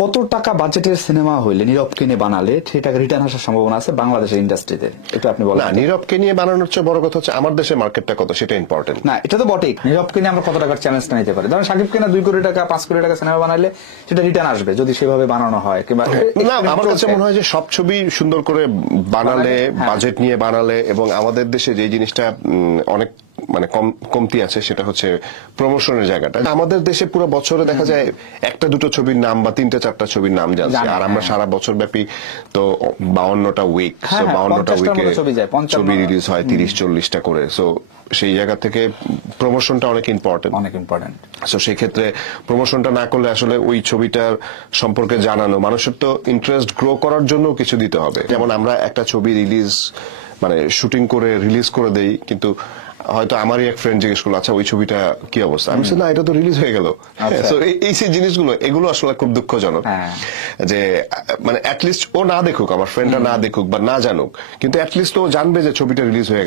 কত টাকা বাজেটের সিনেমা হইলে নীরবকে নিয়ে বানালে সেটাকে রিটার্ন আসার সম্ভাবনা আছে বাংলাদেশের ইন্ডাস্ট্রিতে? এটা আপনি বলেন। না, নীরবকে নিয়ে বানানোর চেয়ে বড় কথা হচ্ছে আমার দেশের মার্কেটটা কত, সেটা ইম্পর্টেন্ট। না, এটা তো বটেই। নীরবকে নিয়ে আমরা কত টাকার চ্যালেঞ্জটা নিতে পারি? ধরেন শাকিবকে না 2 কোটি টাকা 5 কোটি টাকা সিনেমা বানালে সেটা রিটার্ন আসবে যদি সেভাবে বানানো হয়, কিংবা না, আমার কাছে মনে হয় যে সব ছবি সুন্দর করে বানালে, বাজেট নিয়ে বানালে, এবং আমাদের দেশে যে জিনিসটা অনেক মানে কমতি আছে সেটা হচ্ছে প্রমোশনের জায়গাটা। আমাদের দেশে পুরো বছরে দেখা যায় একটা দুটো ছবির নাম বা 3-4টা ছবির নাম জানছি, আর আমরা সারা বছর ব্যাপী তো 52টা উইক, 52টা উইকে ছবি রিলিজ হয় 30-40টা করে। সো সেই জায়গা থেকে প্রমোশনটা অনেক ইম্পর্টেন্ট। সো সেই ক্ষেত্রে প্রমোশনটা না করলে আসলে ওই ছবিটার সম্পর্কে জানানো, মানুষের তো ইন্টারেস্ট গ্রো করার জন্য কিছু দিতে হবে। যেমন আমরা একটা ছবি রিলিজ মানে শুটিং করে রিলিজ করে দেই, কিন্তু হয়তো আমারই এক ফ্রেন্ড জিজ্ঞেস করলো, আচ্ছা ওই ছবিটা কি অবস্থা? আমি বলছি না, এটা তো রিলিজ হয়ে গেল। এই সেই জিনিসগুলো, এগুলো আসলে খুব দুঃখজনক। যে মানে অ্যাটলিস্ট ও না দেখুক, আমার ফ্রেন্ডটা না দেখুক বা না জানুক, কিন্তু অ্যাটলিস্ট ও জানবে যে ছবিটা রিলিজ হয়ে গেল।